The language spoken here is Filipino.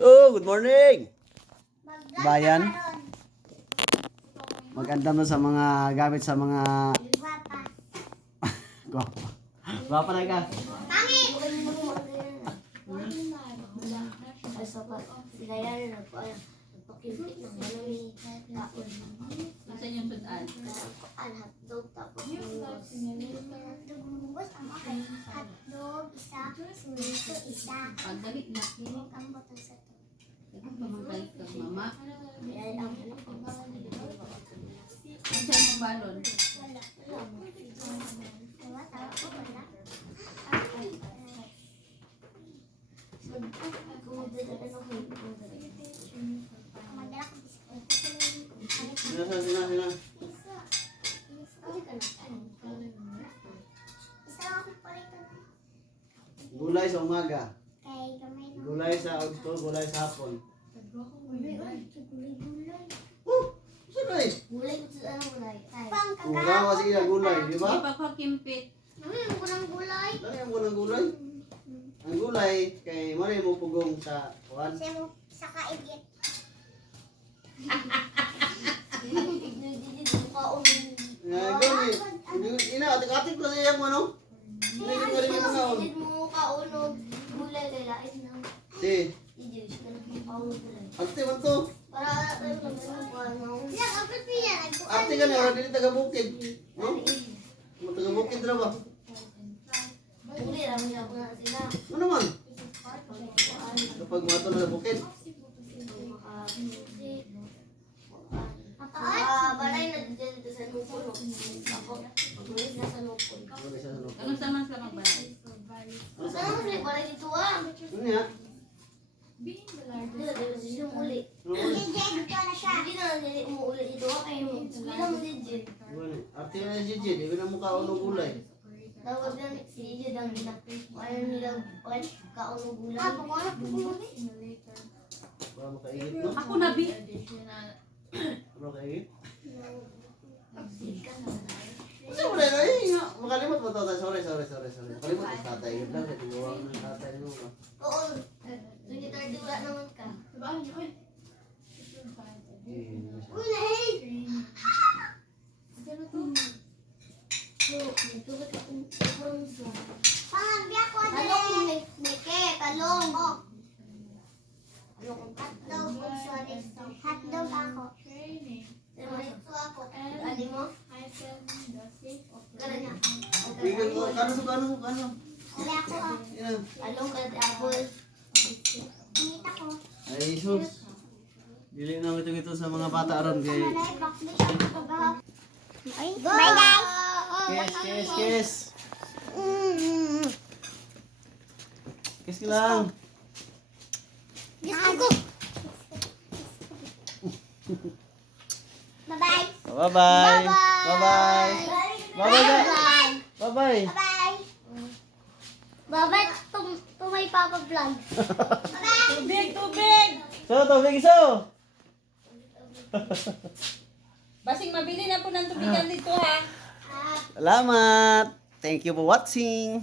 Oh, good morning. Bayan. Maganda mo sa mga gamit sa mga Gwapa. Gwapa na ka. Sudan? Pagdalit na. Dapat pamangkalit ka, mama. Ang saan yung balon? Sina, sina, sina. Gulay sa umaga. Gulay sa auto, gulay sa hapon. Oh, saan eh? Kung gawa siya gulay, di ba? Di ba ko kimpit? Lagyan mo ng gulay. Ang gulay, kay mali mo pugong sa kuwan. Sa kaigit. Nga, gani. Ina, atik-atik ko siya mo, no? Hindi ko rin yung mga on. mo kaunog gulay kay gulay. ate man to. Para tayo lang sa ano. Ya, kapit niya. Ate ka na, wala din taga-bukid. No? Mo taga-bukid na ba? Uli, rami na po na sila. Ano man? Kapag mato na bukid. Ah, balay na dito sa nupon. Ako, pag-ulit na sa nupon. Ano siya sa loob? Ano sa man sa magbalay? Ano mo dito ah? Ano niya? Dito, dito, dito mo uli. Ano man? Hindi na nili mo uli dito ah. Kayo mo, sabi na mo. Ano? Ate na si Gigi, di ko na mukha ulo gulay. Tawag lang si Digit ang nila. Ano nila, kwan, kaunog gulay. Ah. Para makaigit, no? Ako na bi. Para makaigit. Kasi wala na eh. nga. Makalimot mo to. Sorry, sorry. Makalimot mo tatay. Yun lang. Nagawa ko ng tatay mo. Oo. Wala naman ka. Eh, ano siya? Uy, nahay! So, ito ba ito? Pangambya ko Talong ni Nike, talong. Oh. Ano kung hotdog Hotdog ako. Ito ako. Ali mo? Gara niya. Bigyan ko. Kano sa kano? Kano? Ali ako ah. Yan. Talong at apple. Kumita ko. Ay, Jesus. Dili na ito ito sa mga bata aron kay Ay, Bye guys! Kiss, kiss, kiss. Kiss ka lang. Gago! Bye-bye! Bye-bye. Bye-bye. Bye-bye. Bye! Bye-bye. Bye! Bye-bye! Tum tumay papa vlog. Bye! Tubig, tubig! So, tubig iso. Basing mabili na po ng tubigan dito ha. Ah, Salamat. Thank you for watching.